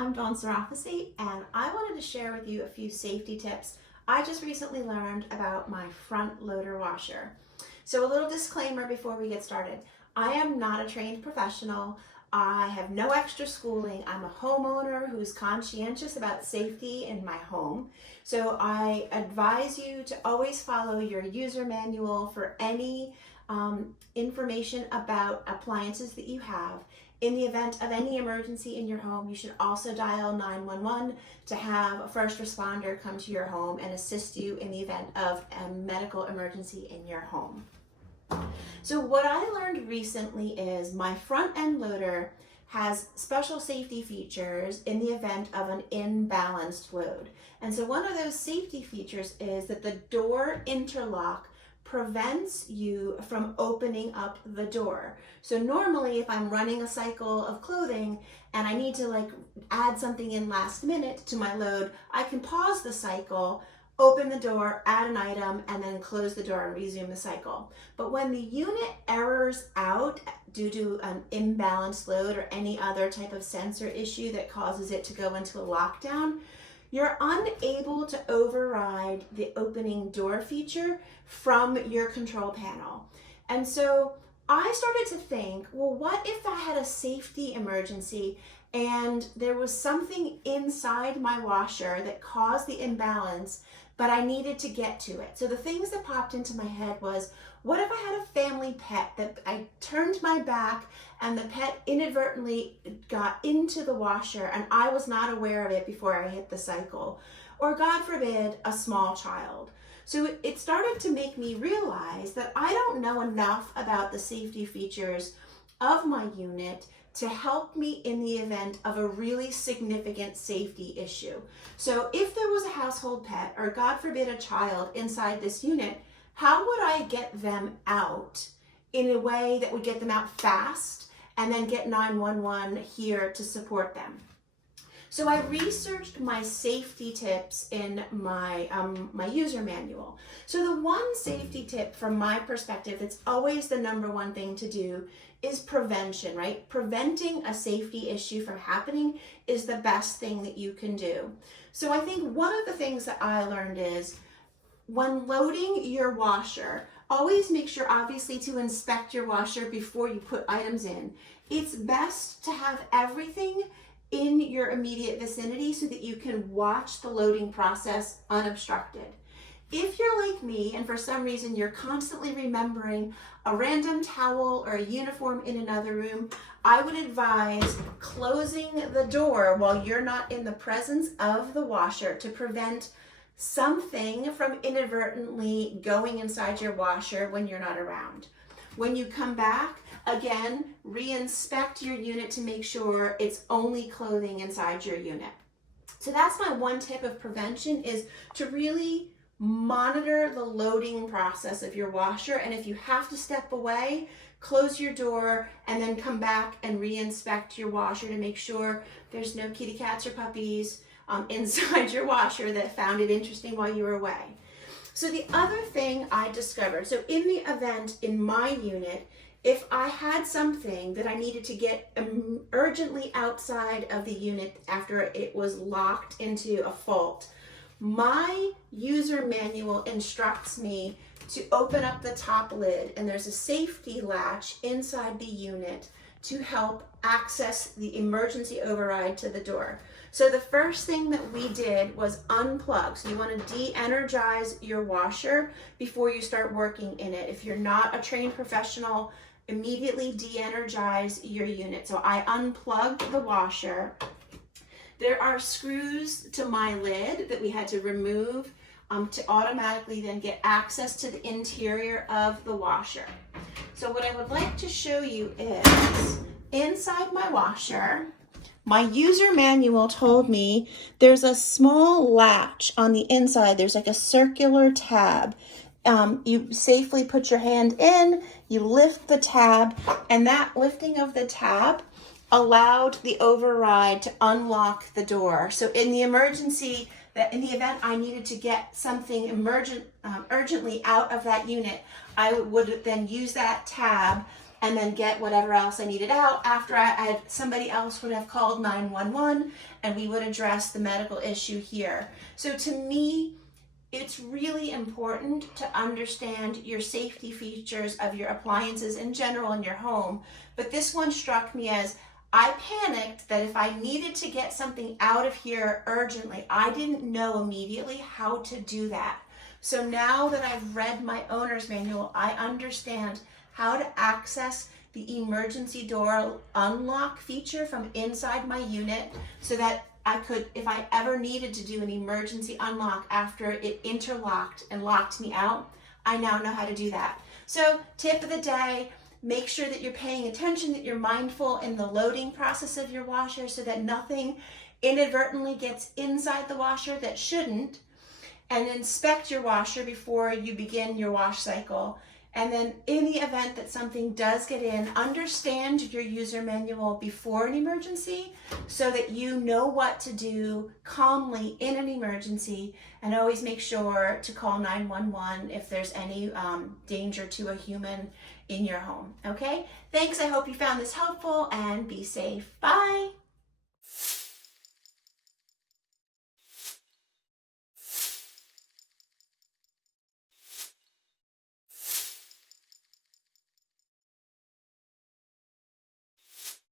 I'm Dawn Serafisi, and I wanted to share with you a few safety tips I just recently learned about my front loader washer. So a little disclaimer before we get started. I am not a trained professional. I have no extra schooling. I'm a homeowner who's conscientious about safety in my home. So I advise you to always follow your user manual for any information about appliances that you have. In the event of any emergency in your home, you should also dial 911 to have a first responder come to your home and assist you in the event of a medical emergency in your home. So what I learned recently is my front end loader has special safety features in the event of an imbalanced load. And so one of those safety features is that the door interlock prevents you from opening up the door. So normally if I'm running a cycle of clothing and I need to add something in last minute to my load, I can pause the cycle, open the door, add an item, and then close the door and resume the cycle. But when the unit errors out due to an imbalanced load or any other type of sensor issue that causes it to go into a lockdown, you're unable to override the opening door feature from your control panel. And so I started to think, well, what if I had a safety emergency and there was something inside my washer that caused the imbalance, but I needed to get to it? So the things that popped into my head was, what if I had a family pet that I turned my back and the pet inadvertently got into the washer and I was not aware of it before I hit the cycle? Or God forbid, a small child. So it started to make me realize that I don't know enough about the safety features of my unit to help me in the event of a really significant safety issue. So if there was a household pet, or God forbid a child inside this unit, how would I get them out in a way that would get them out fast and then get 911 here to support them? So I researched my safety tips in my user manual. So the one safety tip from my perspective that's always the number one thing to do is prevention, right? Preventing a safety issue from happening is the best thing that you can do. So I think one of the things that I learned is, when loading your washer, always make sure obviously to inspect your washer before you put items in. It's best to have everything in your immediate vicinity so that you can watch the loading process unobstructed. If you're like me and for some reason you're constantly remembering a random towel or a uniform in another room, I would advise closing the door while you're not in the presence of the washer to prevent something from inadvertently going inside your washer when you're not around. When you come back, again, re-inspect your unit to make sure it's only clothing inside your unit. So that's my one tip of prevention, is to really monitor the loading process of your washer. And if you have to step away, close your door and then come back and re-inspect your washer to make sure there's no kitty cats or puppies inside your washer that found it interesting while you were away. So the other thing I discovered, so in the event in my unit, if I had something that I needed to get urgently outside of the unit after it was locked into a fault, my user manual instructs me to open up the top lid, and there's a safety latch inside the unit to help access the emergency override to the door. So the first thing that we did was unplug. So you want to de-energize your washer before you start working in it. If you're not a trained professional, immediately de-energize your unit. So I unplugged the washer. There are screws to my lid that we had to remove to automatically then get access to the interior of the washer. So what I would like to show you is inside my washer, my user manual told me there's a small latch on the inside. There's like a circular tab. You safely put your hand in, you lift the tab, and that lifting of the tab allowed the override to unlock the door. So in the emergency, that in the event I needed to get something urgently out of that unit, I would then use that tab and then get whatever else I needed out after somebody else would have called 911 and we would address the medical issue here. So to me, it's really important to understand your safety features of your appliances in general in your home. But this one struck me as, I panicked that if I needed to get something out of here urgently, I didn't know immediately how to do that. So now that I've read my owner's manual, I understand how to access the emergency door unlock feature from inside my unit so that I could, if I ever needed to do an emergency unlock after it interlocked and locked me out, I now know how to do that. So tip of the day, make sure that you're paying attention, that you're mindful in the loading process of your washer so that nothing inadvertently gets inside the washer that shouldn't, and inspect your washer before you begin your wash cycle. And then in the event that something does get in, understand your user manual before an emergency so that you know what to do calmly in an emergency, and always make sure to call 911 if there's any danger to a human in your home. Okay? Thanks. I hope you found this helpful, and be safe. Bye.